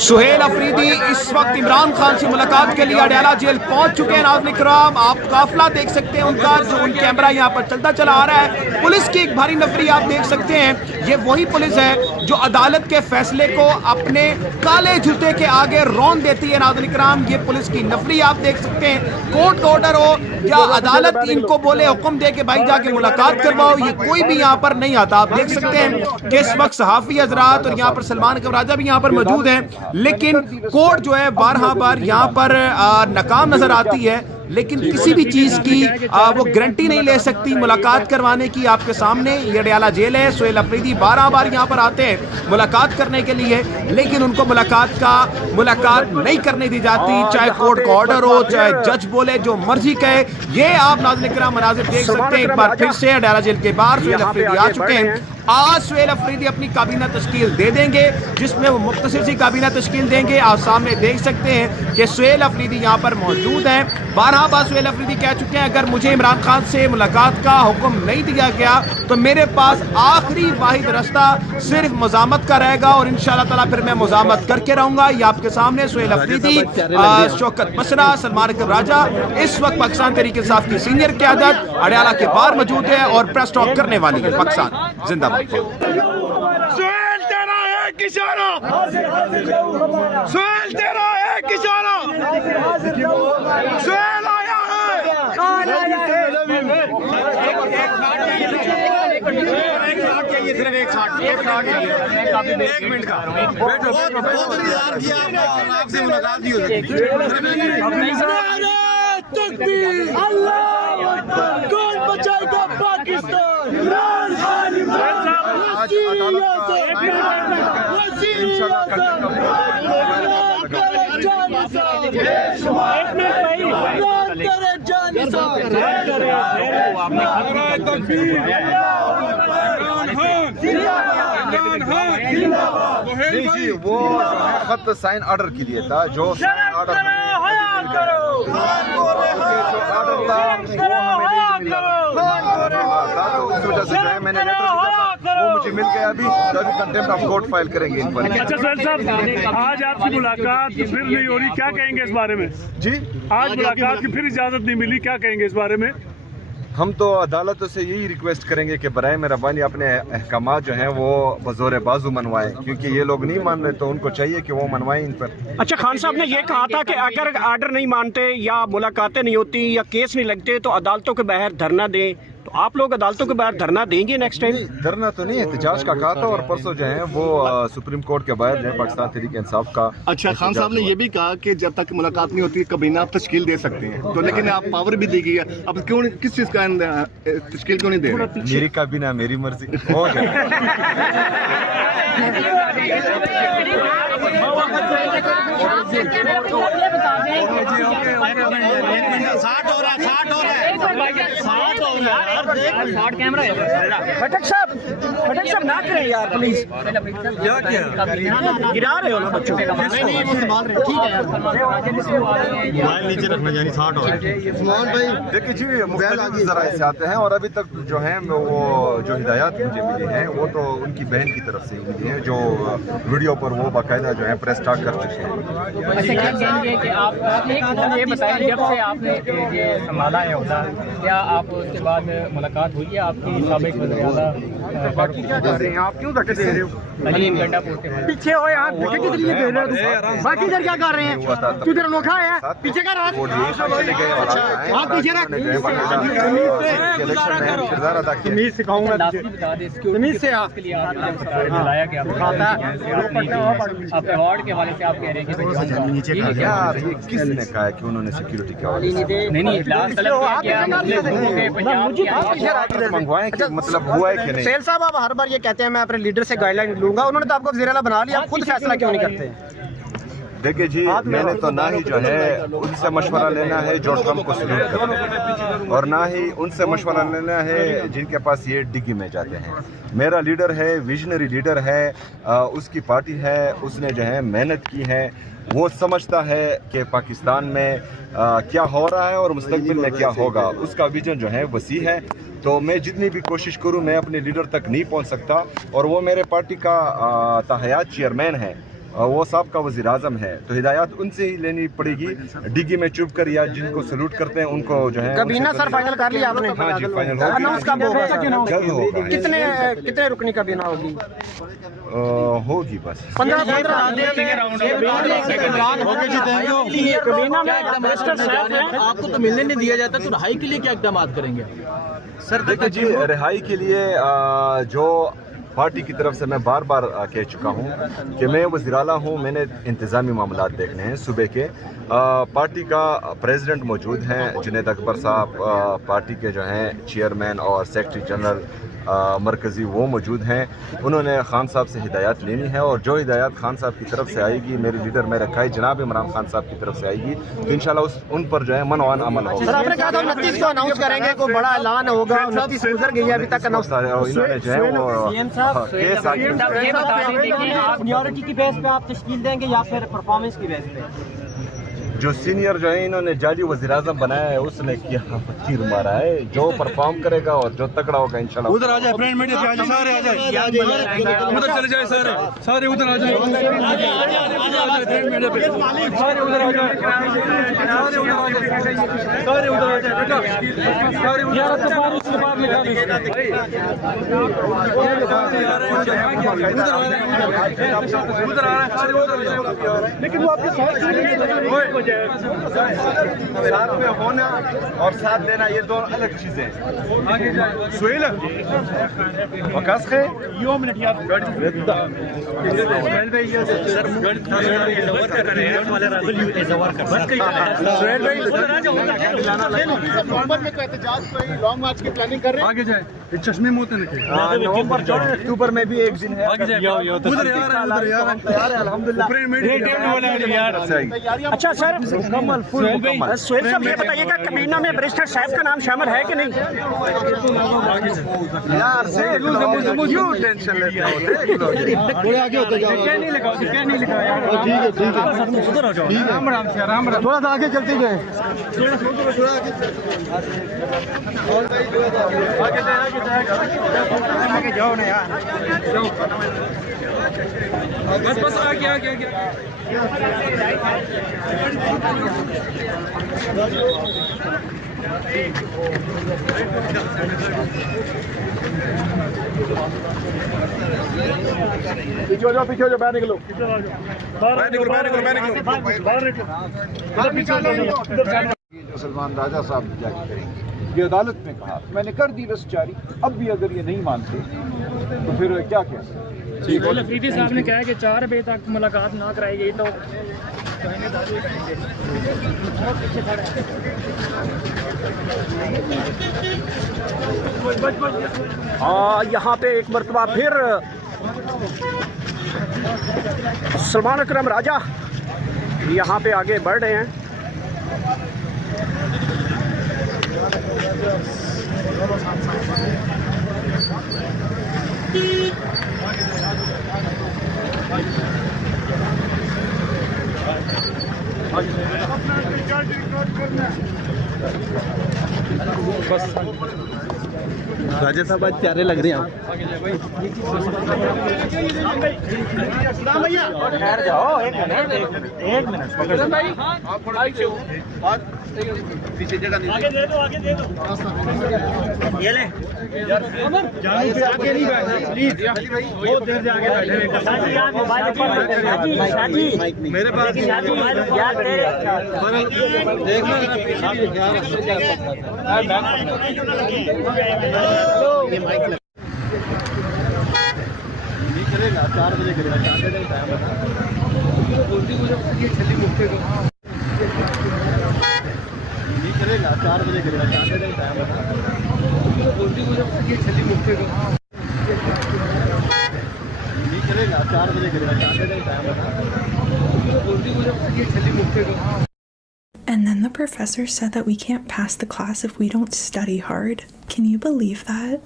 सुहेल अफरीदी इस वक्त इमरान खान से मुलाकात के लिए अडयाला जेल पहुंच चुके हैं। नाज़रीन इकराम, आप काफिला देख सकते हैं उनका, जो उन कैमरा यहाँ पर चलता चला आ रहा है। पुलिस की एक भारी नफरी आप देख सकते हैं। ये वही पुलिस है जो अदालत के फैसले को अपने काले जूते के आगे रौंद देती है। नाज़रीन इकराम, ये पुलिस की नफरी आप देख सकते हैं। कोर्ट का ऑर्डर हो या अदालत इनको बोले, हुक्म दे के भाई जाके मुलाकात करवाओ, ये कोई भी यहाँ पर नहीं आता। आप देख सकते हैं कि इस वक्त सहाफ़ी हजरात और यहाँ पर सलमान कबराजा भी यहाँ पर मौजूद हैं, लेकिन कोर्ट जो है बारहा बार यहाँ पर नाकाम नजर आती है। लेकिन किसी भी चीज़ की वो गारंटी नहीं ले सकती मुलाकात करवाने की। आपके सामने ये अडयाला जेल है। सुहेल अफरीदी 12 बार यहाँ पर आते हैं मुलाकात करने के लिए, लेकिन उनको मुलाकात नहीं करने दी जाती, चाहे कोर्ट का ऑर्डर हो, चाहे जज बोले, जो मर्जी कहे। ये आप नाज़रीन इकराम मनाज़िर देख सकते हैं। एक बार फिर से अडयाला जेल के बाहर सुहेल अफरीदी आ चुके हैं। आज सुहेल अफरीदी अपनी काबीना तश्कील दे देंगे, जिसमें वो मुख्तसर सी काबीना तश्कील देंगे। आप सामने देख सकते हैं कि सुहेल अफरीदी यहाँ पर मौजूद हैं। 12 बार सुहेल अफरीदी कह चुके हैं, अगर मुझे इमरान खान से मुलाकात का हुक्म नहीं दिया गया तो मेरे पास आखिरी वाहिद रास्ता सिर्फ मुज़ामत का रहेगा, और इंशाअल्लाह ताला फिर मैं मुज़ामत करके रहूंगा। ये आपके सामने सुहेल अफरीदी, शौकत बसरा, सलमान कबराजा इस वक्त पाकिस्तान तहरीक इंसाफ की सीनियर क़यादत अडयाला के बाहर मौजूद है और प्रेस टॉक करने वाली है। पाकिस्तान जिंदाबाद। सुहेल तेरा एक इशारा, सुहेल तेरा एक इशारा, सुहेल आया है। सिर्फ एक मिनट का आपसे मुलाकात नहीं हो सकती। कौन बचाएगा पाकिस्तान? इमरान खान, नहीं जी, वो खत साइन ऑर्डर के लिए था, जो ऑर्डर उस वजह से मैंने लेटर वो मुझे मिल गया। अभी कंटेम्प्ट ऑफ कोर्ट फाइल करेंगे इन पर। अच्छा सुहेल साहब, आज आपकी मुलाकात फिर नहीं हो रही, क्या कहेंगे इस बारे में? जी, आज मुलाकात की फिर इजाजत नहीं मिली, क्या कहेंगे इस बारे में? हम तो अदालतों से यही रिक्वेस्ट करेंगे कि बराए मेहरबानी अपने अहकामात जो हैं वो बज़ोर बाजू मनवाएं, क्योंकि ये लोग नहीं मान रहे तो उनको चाहिए कि वो मनवाएं इन पर। अच्छा, खान साहब ने ये कहा था कि अगर आर्डर नहीं मानते या मुलाकातें नहीं होती या केस नहीं लगते तो अदालतों के बाहर धरना दें, तो आप लोग अदालतों के बाहर धरना देंगे नेक्स्ट टाइम? धरना तो नहीं, एहतजाज का कहा था, और परसों जो है वो सुप्रीम कोर्ट के बाहर जो है पाकिस्तान तहरीक इंसाफ का। अच्छा, खान साहब ने ये भी कहा कि जब तक मुलाकात नहीं होती काबीना आप तश्कील दे सकते हैं, तो लेकिन आप पावर भी दी गई है, अब क्यों किस चीज़ का तश्कील क्यों नहीं दे रहे? मेरी काबीना मेरी मर्जी हो गया। खटक साहब ना करें यार प्लीज, गिरा रहे हो ना बच्चों को। नीचे रखना यानी 60 हो रहा है। देखिए जी, मुख्तलिफ ज़राए से आते हैं, और अभी तक जो है वो जो हिदायत मुझे मिली हैं वो तो उनकी बहन की तरफ से ही मिली हैं, जो वीडियो पर वो बाकायदा जो है प्रेस टॉक कर चुके हैं। अच्छा, क्या कहेंगे कि आप ये बताएं, जब से आपने ये संभाला है ओहदा, क्या आप उसके बाद मुलाकात हुई है आपकी साबिक वज़ीर-ए-आला? आप क्यों धक्के दे रहे हो? पीछे हो यार, धक्के किधर लिए दे रहे हो? बाकी इधर क्या कर रहे हैं? तू इधर अनोखा है, पीछे का रहा पीछे रख। तमीज सिखाऊंगा तमीज से आपके वार्ड के हवाले से आप कह रहे हैं कि यार ये किसने कहा है कि उन्होंने सिक्योरिटी का मंगवाए कि मतलब हुआ है कि नहीं? सुहेल साहब, आप हर बार ये कहते हैं मैं अपने लीडर से गाइडलाइन लूंगा, उन्होंने तो आपको वज़ीर-ए-आला बना लिया, आप खुद फैसला क्यों नहीं करते? देखिए जी, मैंने तो ना ही जो है उनसे मशवरा लेना है जो ट्रम्प को सल्यूट करते हैं, और ना ही उनसे मशवरा लेना है जिनके पास ये डिग्गी में जाते हैं। मेरा लीडर है, विजनरी लीडर है, उसकी पार्टी है, उसने जो है मेहनत की है, वो समझता है कि पाकिस्तान में क्या हो रहा है और मुस्तकबिल में क्या होगा, उसका विजन जो है वसी है। तो मैं जितनी भी कोशिश करूं मैं अपने लीडर तक नहीं पहुंच सकता, और वो मेरे पार्टी का ताहयात चेयरमैन है, वो साहब का वज़ीर आज़म है, तो हिदायत उनसे ही लेनी पड़ेगी। डिग्गी में चुप कर या जिनको सलूट करते हैं उनको जो है कबीना सर फाइनल कर लिया आपने? हाँ जी, फाइनल हो अनाउंस कब होगा? जल्द होगा। कितने रुकनी कबीना होगी? होगी बस 15 आपको तो मिलने नहीं दिया जाता, तो रिहाई के लिए क्या इकदाम करेंगे? सर देखिए जी, रिहाई के लिए जो पार्टी की तरफ से मैं बार बार कह चुका हूँ कि मैं वज़ीर आला हूँ, मैंने इंतज़ामी मामलात देखने हैं सुबह के। पार्टी का प्रेसिडेंट मौजूद हैं जुनैद अकबर साहब, पार्टी के जो हैं चेयरमैन और सेक्रेटरी जनरल मरकज़ी वो मौजूद हैं। उन्होंने खान साहब से हिदायत लेनी है और जो हिदायत खान साहब की तरफ से आएगी, मेरे लीडर में रखा है जनाब इमरान खान साहब की तरफ से आएगी, तो इंशाल्लाह उन पर जो है मनवान अमल होगा। सर आपने कहा था 29 को अनाउंस करेंगे, कोई बड़ा ऐलान होगा? 29 गुजर गई है अभी तक अनाउंस। इन्होंने जो है वो केस सीनियरिटी की बेस पे आप तश्कील देंगे या फिर परफॉर्मेंस की बेस पे? जो सीनियर जो है इन्होंने जाली वज़ीर आज़म बनाया है, उसने किया तीर मारा है। जो परफॉर्म करेगा और जो तकड़ा होगा इंशाल्लाह उधर आ जाए, फ्रेंड मीडिया पे आ जाए, सारे आ जाए, उधर चले जाए, सारे उधर आ जाए, फ्रेंड मीडिया पे सारे उधर आ जाए, सारे उधर आ जाए, सारे उधर आ जाए बेटा, सारे यार तो बाहर उसके बाहर निकाल उधर आ रहे हैं, सारे उधर आ जाए, लेकिन वो आपके साथ साथ में होना और साथ देना ये दो अलग चीजें हैं। सुहेल वकास है यो मिनट यार लॉन्ग मार्च की प्लानिंग कर रहे हैं। आगे जाए, चश्मे मोते नवंबर जो है, अक्टूबर में भी एक दिन है। उधर यार अल्हम्दुलिल्लाह। अच्छा सर, सोहेल साहब ये बताइएगा कबीना में बैरिस्टर साहब का नाम शामिल है कि नहीं? यार क्यों टेंशन लेते हो, देख लो थोड़े आगे होते जाओ। ठीक है राम राम से राम राम, थोड़ा सा आगे चलते गए। आगे जाओ ना यार, बस आगे आगे आगे। पीछे हो जाओ, बाहर निकलो। सलमान राजा साहब जारी करेंगे, ये अदालत में कहा, मैंने कर दी बस जारी। अब भी अगर ये नहीं मानते तो फिर क्या कह सकते? अफरीदी साहब ने कहा कि 4 बजे तक मुलाकात ना कराई गई तो यहाँ पे एक मरतबा फिर सलमान अकरम राजा यहाँ पे आगे बढ़ रहे हैं। राजा साहब आज प्यारे लग रहे हैं आप। एक मिनट पीछे जगह नहीं, आगे दे दो ये ले आगे नहीं बैठना प्लीज, बहुत देर से आगे बैठे। मेरे पास देखना चलेगा, 4 बजे करेगा, 4 बजे टाइम बता छली मुक्के को नहीं चलेगा, 4 बजे करेगा, 4 बजे टाइम बता छली मुक्के को नहीं चलेगा, 4 बजे करेगा, 4 बजे टाइम बता छली मुक्के को। And then the professor said that we can't pass the class if we don't study hard. Can you believe that?